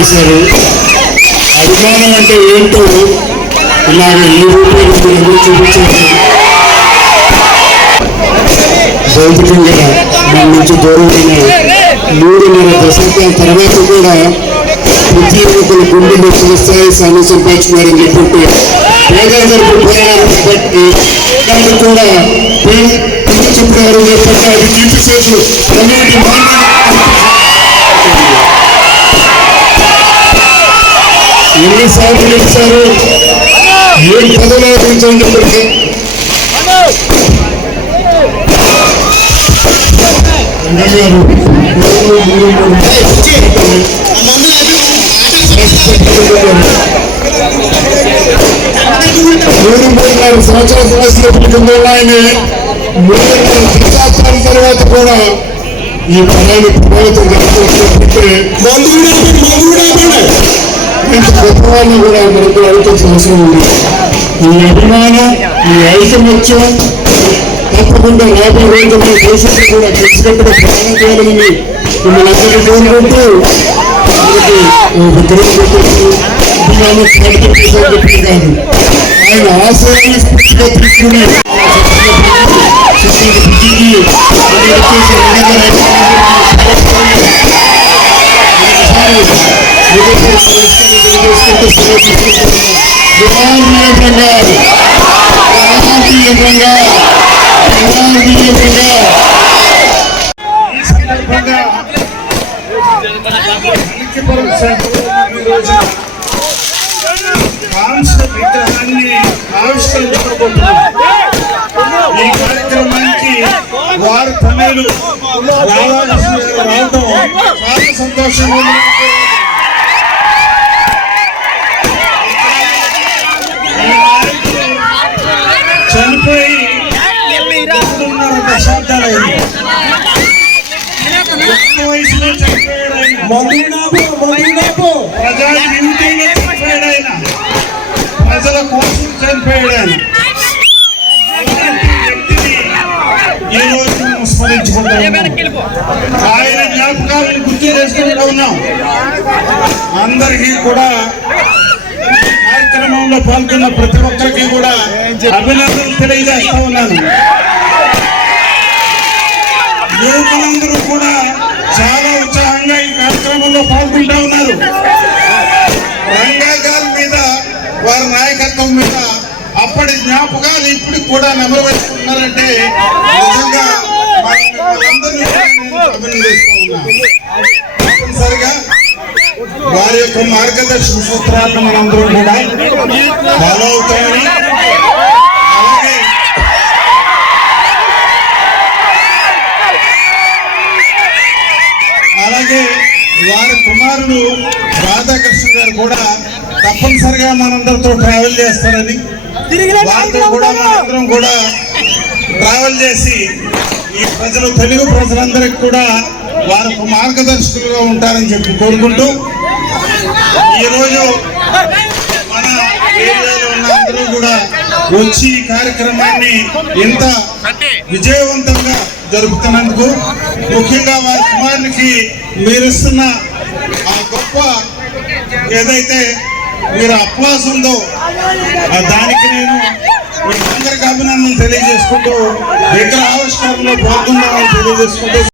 చేశారు. అభిమానం అంటే ఏంటో ఇలాగ ఏ రూపాయలు చూపించారు? భౌతికంగా మన నుంచి దూరమైన మూడున్నర దశాబ్దాల తర్వాత కూడా ప్రతి ఒక్కరు గుండెలు స్థాయి స్థానం సంపాదించుకున్నారని చెప్పుకుంటే పేదల తరపు పోరాడారు కాబట్టి దాన్ని కూడా పేద చెప్పినారు. చెప్పండి అది తీర్చిసేసు కమ్యూనిటీ ఎన్నిసార్లు గెలిచారు ఏం పదవులు ఆలోచించండి ఇప్పటికీ. మూడున్నర సంవత్సరాల సమస్యలు కింద ఉన్నాయని మూడున్నర దశాబ్దాల తర్వాత కూడా ఈ పదాలు ప్రభుత్వం జరుగుతుంటే ఇంత కూడా ఇప్పటికీ అడుగుతున్న అవసరం ఉంది ఈ అభిమానం ఈ ఐకమత్యం తప్పకుండా లోపల రోజుల్లో భవిష్యత్తు కూడా కలిసికట్టుగా ప్రయాణం చేయాలని మిమ్మల్ని అందరినీ కోరుకుంటూ మనకి పెట్టేసి ఆయన ఆశయాన్ని స్ఫూర్తిగా తీసుకుని బుద్ధికి వచ్చేసి ఈ కార్యక్రమానికి వారు తమిళు రావాల్సిన రావడం చాలా సంతోషంగా ఉంది ఈ నాయకుడు చనిపోయి వయసులో చనిపోయాడు ఆయన. ప్రజా చనిపోయాడు ఆయన ప్రజల కోసం చనిపోయాడు ఆయన ఈ రోజు ఆయన జ్ఞాపకాలను గుర్తు చేసుకుంటూ ఉన్నాం అందరికీ కూడా కార్యక్రమంలో పాల్గొన్న ప్రతి ఒక్కరికి కూడా అభినందనలు తెలియజేస్తా ఉన్నాను. యువకులందరూ కూడా చాలా ఉత్సాహంగా ఈ కార్యక్రమంలో పాల్గొంటా ఉన్నారు. రంగా గారి మీద వారి నాయకత్వం మీద అప్పటి జ్ఞాపకాలు ఇప్పటికి కూడా నెమరవేస్తున్నారంటే నిజంగా అభినందిస్తూ ఉన్నాను. వారి యొక్క మార్గదర్శక సూత్రాలను మనందరం కూడా ఫాలో అవుతామని. అలాగే అలాగే వారి కుమారుడు రాధాకృష్ణ గారు కూడా తప్పనిసరిగా మనందరితో ట్రావెల్ చేస్తారని. వారితో కూడా మనందరం కూడా ట్రావెల్ చేసి ఈ ప్రజలు తెలుగు ప్రజలందరికీ కూడా వారికి మార్గదర్శకులుగా ఉంటారని చెప్పి కోరుకుంటూ ఈరోజు మన ఏరియాలో ఉన్న అందరూ కూడా వచ్చి ఈ కార్యక్రమాన్ని ఇంత విజయవంతంగా జరుపుతున్నందుకు ముఖ్యంగా వారి కుమారునికి మీరిస్తున్న ఆ గొప్ప ఏదైతే మీరు అప్లాస్ ఉందో ఆ దానికి నేను మీ అందరికి అభినందనలు తెలియజేసుకుంటూ విగ్రహావిష్కరణలో పాల్గొన్నామని తెలియజేసుకుంటూ